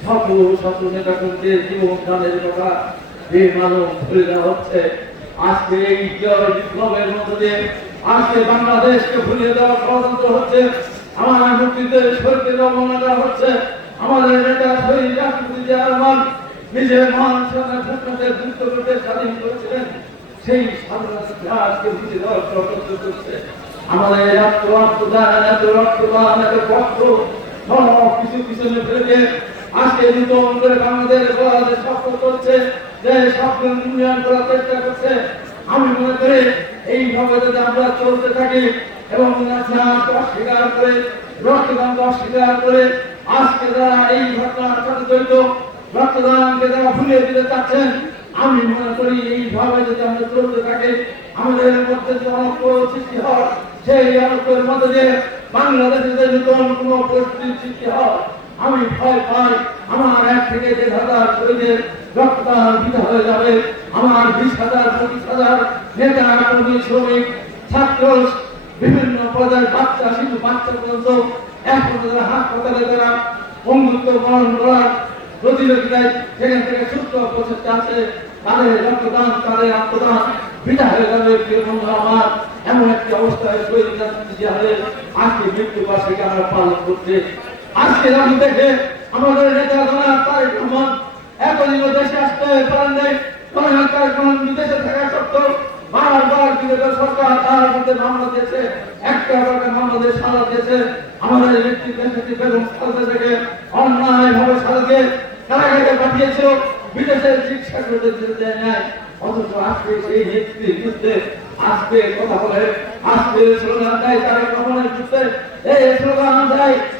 শত শত নেতা কর্মীদের জীবন দানের কথা বেমালুম ভুলে দেওয়া হচ্ছে আজকে এই জয় বিপ্লবের মধ্য দিয়ে আজকে বাংলাদেশকে ভুলিয়ে দেওয়া ষড়যন্ত্র হচ্ছে আমার মুক্তিদের শহীদকে অবমাননা করা হচ্ছে আমাদের নেতা শহীদ রাষ্ট্রপতি জিয়া রহমান নিজের মান সম্মান স্বপ্নদের যুক্ত করতে স্বাধীন করেছিলেন সেই স্বাধীনতা আজকে ভুলে দেওয়ার ষড়যন্ত্র করছে আমাদের এত রক্তদান এত রক্তদান এত কষ্ট সব কিছু পিছনে ফেলে আজকে নতুন করে বাংলাদেশ বাংলাদেশ স্বপ্ন করছে, যে স্বপ্ন উন্নয়ন করার চেষ্টা করছে। আমি মনে করি এইভাবে যদি আমরা চলতে থাকি এবং অস্বীকার করে, রক্তদান অস্বীকার করে, আজকে যারা এই ঘটনার সাথে জড়িত, রক্তদানকে যারা ভুলিয়ে দিতে চাচ্ছেন, আমি মনে করি এইভাবে যদি আমরা চলতে থাকি, আমাদের মধ্যে যে অনক্য সৃষ্টি হয়, সেই অনক্যের মধ্যে দিয়ে বাংলাদেশে যে নতুন কোনো পরিস্থিতির সৃষ্টি হয় আমি ভয় পাই, আমার এক থেকে দেড় হাজার শহীদের রক্তদান দিতে হয়ে যাবে। আমার বিশ হাজার, পঁচিশ হাজার নেতা, কর্মী, শ্রমিক, ছাত্র, বিভিন্ন পর্যায়ের বাচ্চা, শিশু, বাচ্চা পর্যন্ত এখন যারা হাসপাতালে তারা বন্ধুত্ব বরণ করার প্রতিযোগিতায় সেখান থেকে সুস্থ প্রচেষ্টা আছে, তাদের রক্তদান, তাদের আত্মদান বিনা হয়ে যাবে। আমার, এমন একটি অবস্থায় শহীদ রাজনীতি হারে আজকে মৃত্যু বার্ষিকী আমরা পালন করছে আজকে আমি দেখে আমাদের নেতা জনাব তারেক রহমান এতদিন দেশে আসতে পারেন নাই। জনাব তারেক বিদেশে থাকা সত্ত্বেও বারবার বিদেশের সরকার তার মধ্যে মামলা দিয়েছে। একটা টাকা মামলা দিয়ে সাজা দিয়েছে। আমাদের নেত্রী দেশটি বেগম খালেদা থেকে অন্যায় ভাবে সাজাকে কারাগারে পাঠিয়েছিল। বিদেশের শিক্ষা করতে দিতে নাই। অথচ আজকে সেই নেত্রীর বিরুদ্ধে আজকে কথা বলে, আজকে স্লোগান দেয় তারেক রহমানের বিরুদ্ধে এই স্লোগান দেয়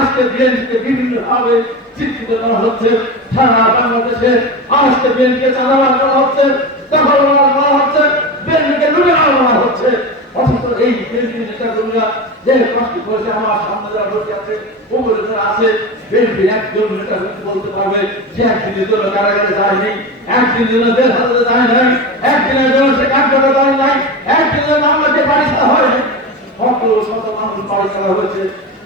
আজকে বিএনপিকে বিভিন্ন ভাবে চিত্রিত করা হচ্ছে। সারা বাংলাদেশে আজকে বিএনপিকে চাঁদাবাদ করা হচ্ছে দখল করা হচ্ছে, বিএনপিকে লুটে করা হচ্ছে। অথচ এই বিএনপি নেতা যে কষ্ট করেছে, আমার সামনে যারা বসে আছে, উপরে যারা আছে, বিএনপি একজন নেতা কর্মী বলতে পারবে যে একদিনের জন্য কারাগারে যায়নি একদিনের জন্য দেড় হাজারে যায় নাই একদিনের জন্য সে কার্যকর করে নাই একদিনের জন্য আমাকে বাড়ি ছাড়া হয়নি শত মানুষ বাড়ি হয়েছে।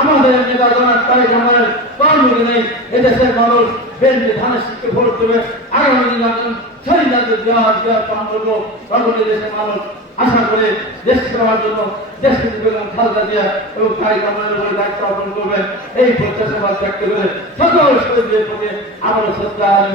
আমাদের এদেশের মানুষ বিএনপি ধানের শিখতে ভোট দেবে। আগামী দিন একজন দেওয়ার করব। দেশের মানুষ আশা করে দেশ সেবার জন্য, দেশকে বেগম খালদা দিয়া এবং তারেক রহমানের উপরে দায়িত্ব অর্পণ করবেন এই প্রত্যাশাবাদ করে সকল শহীদদের প্রতি আমার শ্রদ্ধা